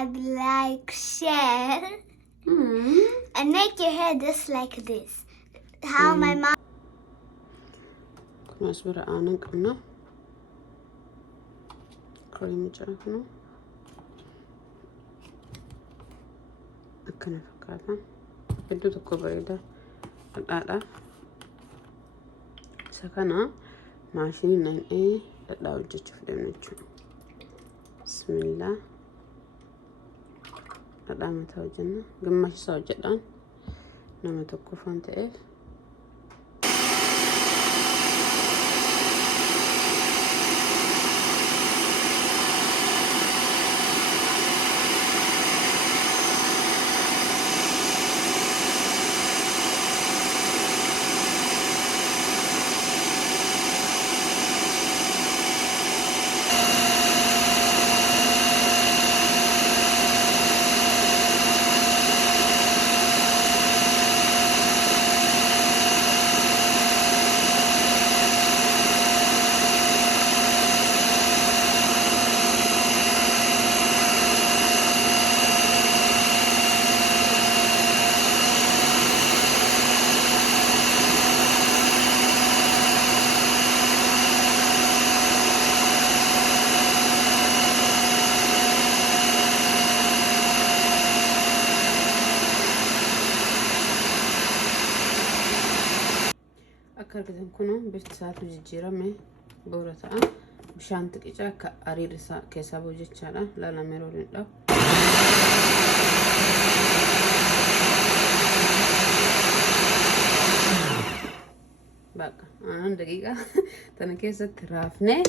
subscribe, like, share, and make your hair just like this. How my mom. Masbara aanan qabna. Cream jira kana. Akkana fakkaata. Iddoo tokko bareeda dhadhaadha. Isa kana maashinii naqnee dhadhaa hojjechuuf deemna jechuudha. Bismillah. Dhadhaa mataa hojjenna. Gammachi isaa hojjedhaan nama tokko foon ta'eef. Akka argitan kun bifti isaatu jijjiirame boora ta'a. Bishaan xiqqicaa akka ariirri isaa keessaa bu'u jechaadha. Laalamee yeroo dhidhaaf. Bakka aanan daqiiqaa tana keessatti raafnee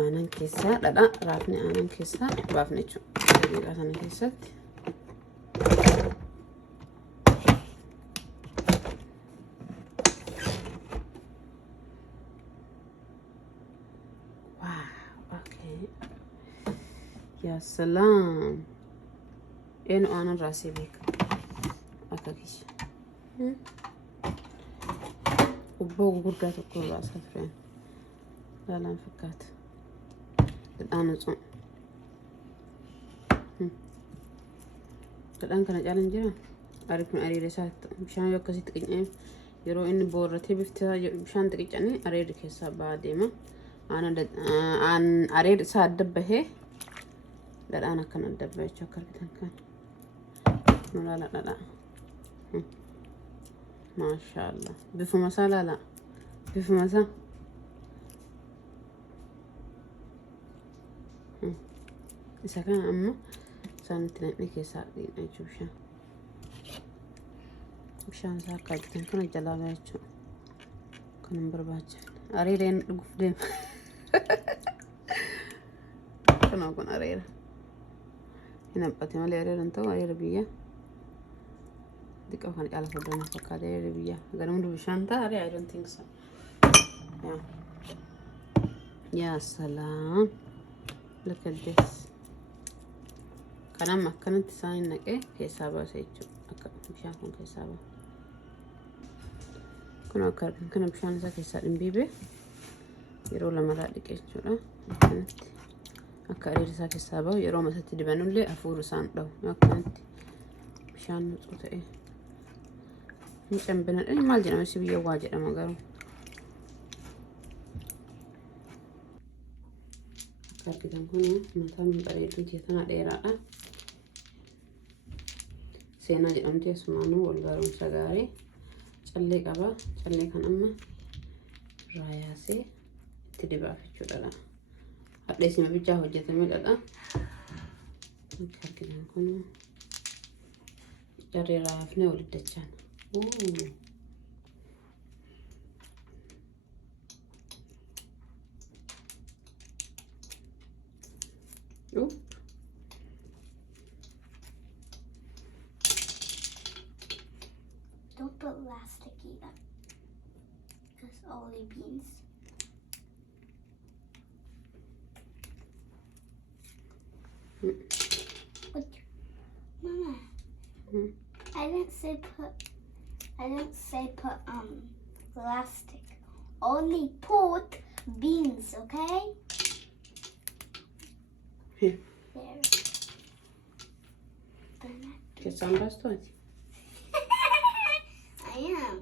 aanan keessaa dhadhaa raafnee aanan keessaa baafne jechuudha. Daqiiqaa tana keessatti. يا سلام إنه أنا راسي بيك أكاكيش وبوق برقات كل راسها فرين لا انفكات الآن نصوم الآن كان جالن جرا أعرف من أريد سات مشان يوكسي تقنين يرو إني بورتي بفتها مشان تقنين أريد كيسا بعدين أنا عن أريد سات دبه لا أنا كان الدبة شكر كده كان لا لا لا لا ما شاء الله بفو مسالة لا بفو مسا إذا كان أمه سنتين كيسا دين أشوف شان مشان ساكا كده كان الجلابة أشوف كان برباج أريرين قفدين كنا أكون أريرة هنا بقتي مالي أريرة أنتو أريرة بيا ديك أو كانت على فردنا فكاد أريرة بيا قالوا منو بشانتا أريرة I don't think so يا سلام look at this كلام ما كانت تساين لك إيه كيسابة سيجو مشان كون كيسابة كنا أكرر كنا بشان سا كيسابة بيبي يرو لما رأيك إيش جرا كانت أكرر سا كيسابة يرو ما ستدبنوا لي أفور سان لو ما كانت مشان نصوت إيه مش أم بنا إيه مال جنا مش بيجوا واجد أما قالوا أكرر كده هنا مثلا بريد أنتي ثنا ديرة سينا جرامتي اسمانو والبارون سجاري callee qaba callee kan amma raayaasee itti dibaa jechuudha. Hadheesima bichaa hojjetamee dha. Argitan kun jarree raafnee walitti dachaan. Don't put elastic either. Just only beans. But, Mama, I didn't say put elastic. Only put beans, okay? Here. There. Keessaan baastuuti. I am.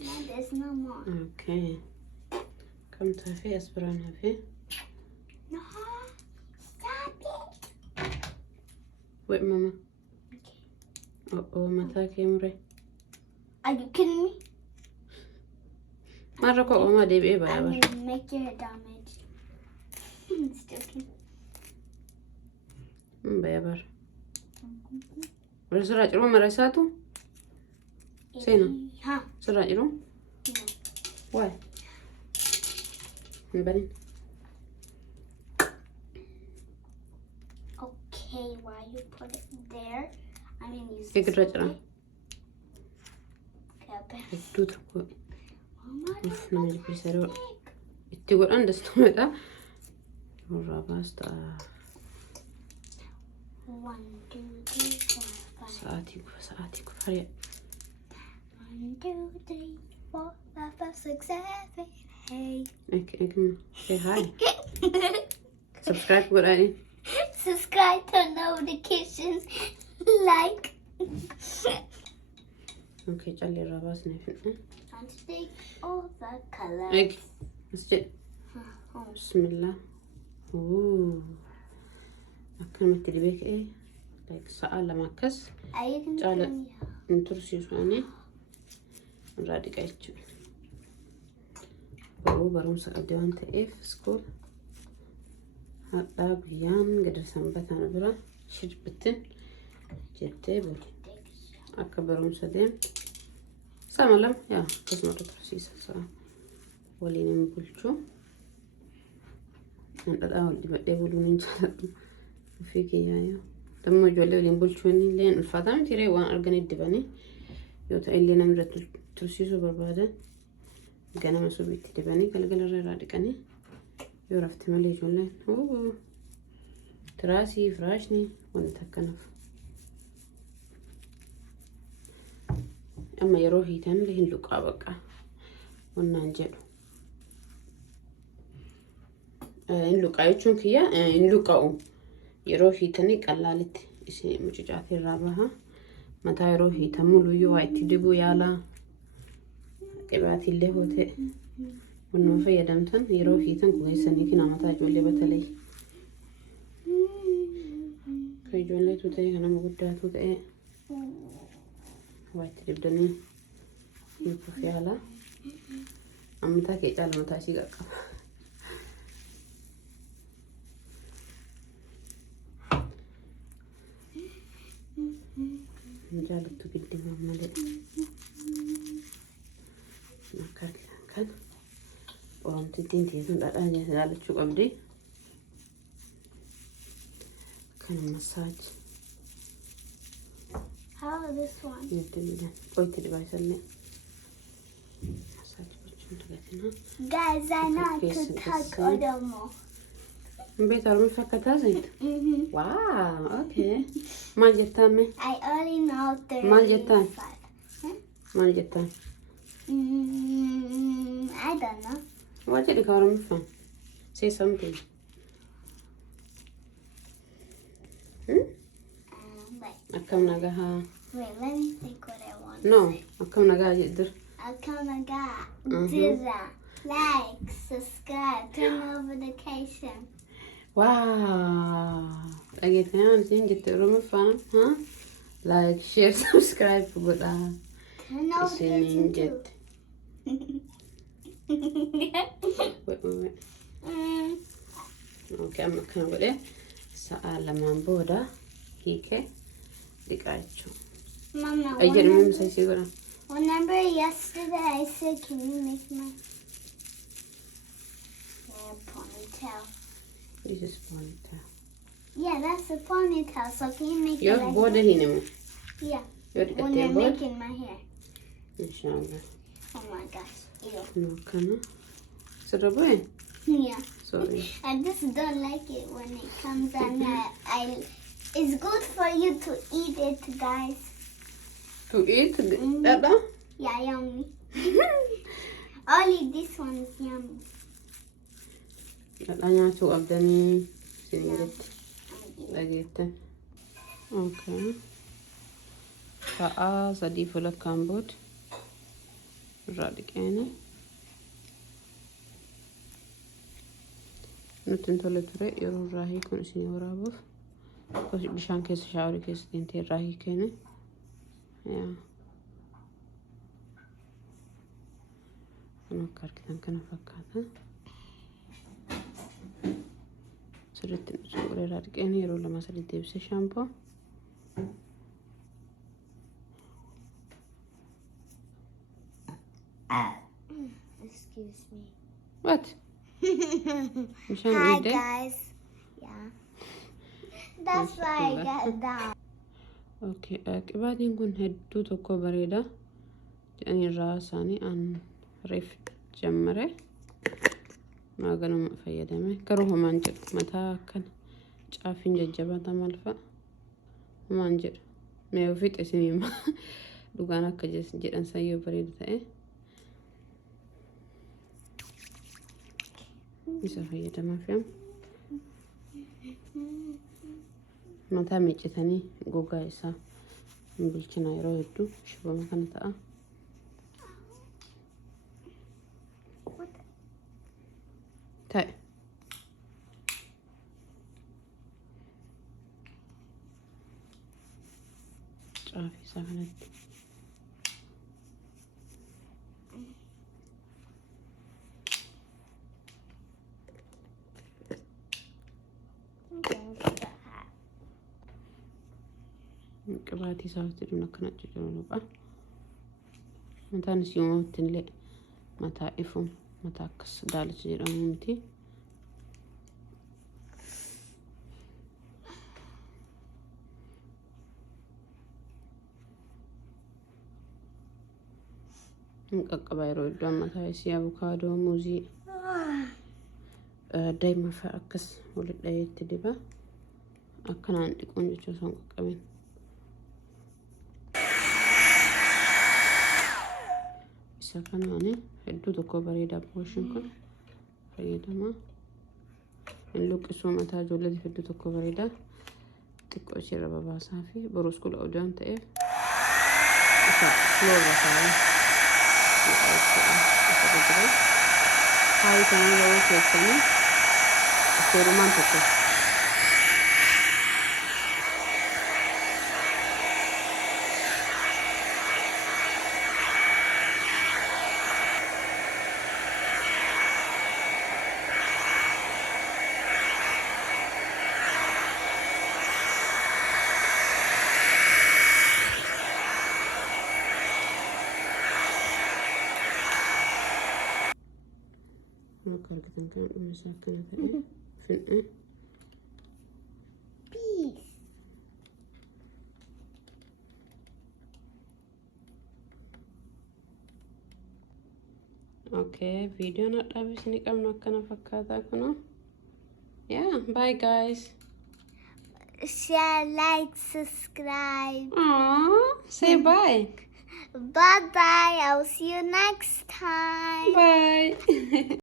Now there's no more. Okay. Kam taafee as biraan hafee. No. Stop it. Wait, mama. Okay. Oh, mataa kee muree. Are you kidding me? Maarra koo uumaa deebi'ee bayaa I'm bara. gonna make your hair damage. Just joking. Bayaa bara. Warra sirraa ciruu mara isaatu? Seena. Huh? Sirraa ciruu? No. Why? Hin barin. Okay, why you put it there? I'm gonna use Eeggirra this. ciraa. Okay, okay. Hedduu tokko. Mama, Uff, nama jibbisa yeroo take. itti godhan dastumadha. Irraa baasta. 1, 2, 3, 4, 5. Sa'aatii kufa hari'a. 1, 2, 3, 4, 5, 6, 7, 8. Eeguma. Say hi. Subscribe godhaani. Subscribe, turn notifications, like. Okay, callee irraa baasnee fidhe. And take all the colors. Eegi. As jedhe. Oh. Bismillah. Akkanumatti dibee ka'ee like sa'a lama akkas I didn't Chala. turn you. hin tursiisu ani irraa dhiqa jechuudha. Boruu barumsa qabdi waan ta'eef iskool hadhaa guyyaan gadi sanbataan bira shirbittin jettee boru akka barumsa deemtu sama lama yaa akkasuma tursiisa sa'a waliin hin bulchu. Kan dhadhaa wal dibadhee buluun hin jaalladhu. Ofii kiyyaayoo. Dammoo ijoollee waliin bulchuun illee ulfaataa miti ree waan arganii dibanii yoo ta'e illee namni irratti tursiisuu barbaadan ganama subiitti dibanii galgala irraa dhiqanii yoo rafte malee ijoolleen tiraasii firaashni wanta akkanaaf. Amma yeroo hiitan illee hin luqaa baqa wannaan jedhu. Hin luqaa jechuun kiyya hin luqa'u. Yeroo hiitanii qallaalitti isin mucucaafii irraa baha. Mataa yeroo hiitamu luyyuu waa itti dibuu yaala. Qibaatii illee hoo ta'e wannuma fayyadamtan yeroo hiitan gogeessanii kina mataa ijoollee batalee. Kan ijoolleetu ta'e kan nama guddaatu ta'e waa itti dibdanii hiikuuf yaala. Ammataa kee caala mataa ishii qaqqaba. Jaallattu giddi malee kan oromtittiin tiisuun dhadhaa jaallachuu qabdi. Kan masaaji. How this one? Itti midhaan qoytti dibaasallee masaaji gochuun dagatina. Guys, I know I could talk other more. Beeta ormi fakkataa zayita. Wow, okay. Maal jettaan mee? I only know 35. Maal jettaan? Huh? Maal jettaan? I don't know. Waa jedhi ka ormiffaan. Say something. Wait, Akkam nagahaa. let me think what I want. No, akkam nagaa jedhir. Akamaga, Dizza, like, subscribe, turn notification. Wow. Dhageetanii isin jette oromiffaan. Like, share, subscribe godhaa. Turn Isiniin notification too. jette. Wait. Okay, amma akkana godhee sa'a lamaan booda hiikee dhiqaa jechuudha. Mama, Ay jedhamu misa isii godhan. remember yesterday I said, can you make my hair ponytail? This is ponytail. Yeah, that's a ponytail. So can you make it Yoo like booda that? hiinimu. Yeah, Yoo when dhiqattee you're booda. making my hair. Inshallah. Oh my gosh. Ew. Nu akkana. Sirra bu'ee? Yeah. Sorry. I just don't like it when it comes on. It's good for you to eat it, guys. To eat dhadha? Yeah, yummy. Only this one is yummy. Dhadhaa nyaachuu qabdanii. isin jedhetti dhageettan. Okay. Amma akkana godhee sa'a lamaan booda hiikee dhiqaa jechuudha. Ay jedhamu misa isii godhan. Remember yesterday I said, can you make my hair? Remember yesterday I said, can you make my hair? Inshallah. Mm. Sa'a sadii walakkaan booda irraa dhiqeeni. Nutti hin tolle ture yeroo irraa hiikuun isin waraabuuf. Bishaan keessa shaaworii keessa deemtee irraa hiikeeni. Kan akka argitan kana fakkaata. Sirriitti nuti irraa dhiqeeni yeroo 2-3 deebisee shaampoo. Excuse me. What? Hi guys. Yeah. That's why I got down. Okay. Qibaatiin kun hedduu tokko bareeda. Jedhanii irraa isaanii an reef jammare. Maaganuma fayyadame. Garuu homaan jedhu mataa akkana caafiin jajjabaata maal fa'a. Homaan jedhu. Mee ofii xisiniima. Dhugaan akka jedhan sayyoo bareeda ta'e. Isa fayyadamaaf yaam. Mataa miiccitanii gogaa isaa hin bilchina yeroo hedduu shibama kana ta'a. Ta'e. Caafii isaa kanatti. Qibaatii isaa walitti akkana jijjiiruudha. Mataan isii uumamatti illee mataa ifuun mataa akkas daalacha jedhamu miti. Hin qaqqabaa yeroo iddoo mataa isii abukaadoo, muuzii, daa'ima fa'a akkas walitti dhaheetti diba. Akkanaan dhiquun jechuun osoo hin qaqqabin. Isa kanaani hedduu tokko bareedaa booshin kun fayyadama. Hin luqqisuu mataa ijoolleetiif hedduu tokko bareedaa. Xiqqoo isheerra babaasaa fi boruus kula odaan ta'eef isa loora taa'ee. Hai kana yeroo keessanii seerumaan tokko. Argitan kan dhuunfaa akkana ta'e fin'e. Peace. Okay, video na dhaabis ni qabnu akkana fakkaataa kuno. Yeah, bye guys. Share, like, subscribe. Aww, say bye. Bye bye. I'll see you next time. Bye.